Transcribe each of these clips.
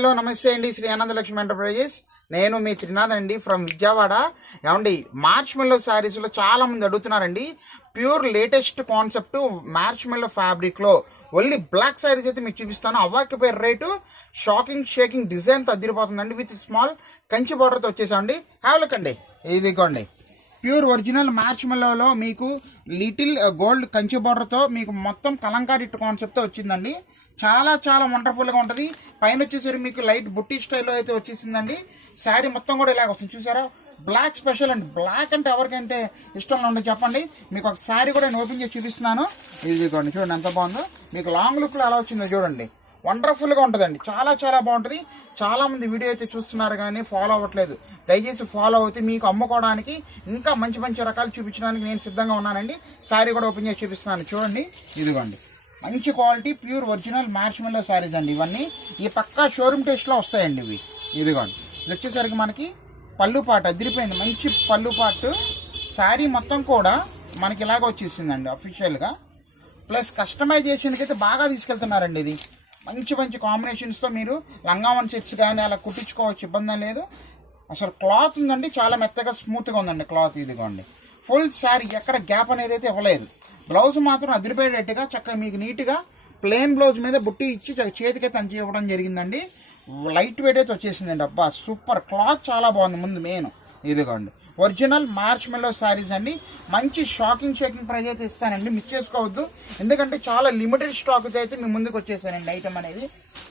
Hi hello నమస్తే అండి. Shri Anandalakshmi enterprises. నేను మీ త్రినాథ్ అండి ఫ్రమ్ విజయవాడ. ఏమండి, మార్చ్ మెల్లో శారీస్లో చాలా మంది అడుగుతున్నారండి. ప్యూర్ లేటెస్ట్ కాన్సెప్ట్ మార్చ్ మెల్లో ఫ్యాబ్రిక్లో ఓన్లీ బ్లాక్ శారీస్ అయితే మీకు చూపిస్తాను. అవ్వకి పేరు రేటు షాకింగ్ షేకింగ్ డిజైన్తో అదిరిపోతుందండి. విత్ స్మాల్ కంచి బార్డర్తో వచ్చేసామండి. హ్యావ్ లుక్ అండి. ఇదిగోండి ప్యూర్ ఒరిజినల్ మార్చ్ మెల్లోలో మీకు లిటిల్ గోల్డ్ కంచి బార్డర్తో మీకు మొత్తం కలంకారీ కాన్సెప్ట్తో వచ్చిందండి. చాలా చాలా వండర్ఫుల్గా ఉంటుంది. పైన వచ్చేసరికి మీకు లైట్ బుట్టి స్టైల్లో అయితే వచ్చేసిందండి. శారీ మొత్తం కూడా ఇలాగ వస్తుంది. చూసారా, బ్లాక్ స్పెషల్ అండి. బ్లాక్ అంటే ఎవరికంటే ఇష్టంగా ఉండదు చెప్పండి. మీకు ఒక శారీ కూడా నేను ఓపెన్ చేసి చూపిస్తున్నాను. ఇదిగోండి, చూడండి ఎంత బాగుందో. మీకు లాంగ్ లుక్లో ఎలా వచ్చిందో చూడండి. వండర్ఫుల్గా ఉంటుందండి. చాలా చాలా బాగుంటుంది. చాలామంది వీడియో అయితే చూస్తున్నారు కానీ ఫాలో అవ్వట్లేదు. దయచేసి ఫాలో అవుతే మీకు అమ్ముకోవడానికి ఇంకా మంచి మంచి రకాలు చూపించడానికి నేను సిద్ధంగా ఉన్నానండి. శారీ కూడా ఓపెన్ చేసి చూపిస్తున్నాను. చూడండి, ఇదిగోండి మంచి క్వాలిటీ ప్యూర్ ఒరిజినల్ మార్చ్ మెల్లో శారీస్ అండి. ఇవన్నీ ఈ పక్కా షోరూమ్ టేస్ట్లో వస్తాయండి ఇవి. ఇదిగోండి, ఇది వచ్చేసరికి మనకి పళ్ళు పాట అదిరిపోయింది. మంచి పళ్ళు పాటు శారీ మొత్తం కూడా మనకి ఇలాగ వచ్చేసిందండి అఫీషియల్గా. ప్లస్ కస్టమైజేషన్కి అయితే బాగా తీసుకెళ్తున్నారండి. ఇది మంచి మంచి కాంబినేషన్స్తో మీరు లంగావన్ సెట్స్ కానీ అలా కుట్టించుకోవచ్చు, ఇబ్బంది లేదు. అసలు క్లాత్ ఉందండి, చాలా మెత్తగా స్మూత్గా ఉందండి క్లాత్. ఇదిగోండి ఫుల్ శారీ, ఎక్కడ గ్యాప్ అనేది అయితే ఇవ్వలేదు. బ్లౌజ్ మాత్రం అదిరిపోయేటట్టుగా చక్కగా మీకు నీట్గా ప్లెయిన్ బ్లౌజ్ మీద బుట్టి ఇచ్చి చేతికైతే అంచి ఇవ్వడం జరిగిందండి. లైట్ వెయిట్ అయితే వచ్చేసిందండి. అబ్బా సూపర్, క్లాత్ చాలా బాగుంది. ముందు మెయిన్ ఇదిగోండి ఒరిజినల్ మార్చ్ మెల్లో శారీస్ అండి. మంచి షాకింగ్ ప్రైజ్ అయితే ఇస్తానండి, మిస్ చేసుకోవద్దు. ఎందుకంటే చాలా లిమిటెడ్ స్టాక్ అయితే మీ ముందుకు వచ్చేసానండి. ఐటమ్ అనేది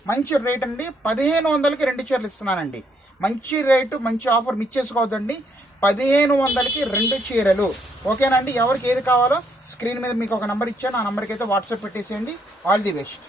మంచి రేట్ అండి. 1500కి 2 చీరలు ఇస్తున్నానండి. మంచి రేటు, మంచి ఆఫర్, మిస్ చేసుకోవద్దండి. 1500కి 2 చీరలు. ఓకేనండి. ఎవరికి ఏది కావాలో స్క్రీన్ మీద మీకు ఒక నెంబర్ ఇచ్చాను, ఆ నెంబర్కి అయితే వాట్సాప్ పెట్టేసేయండి. All the best.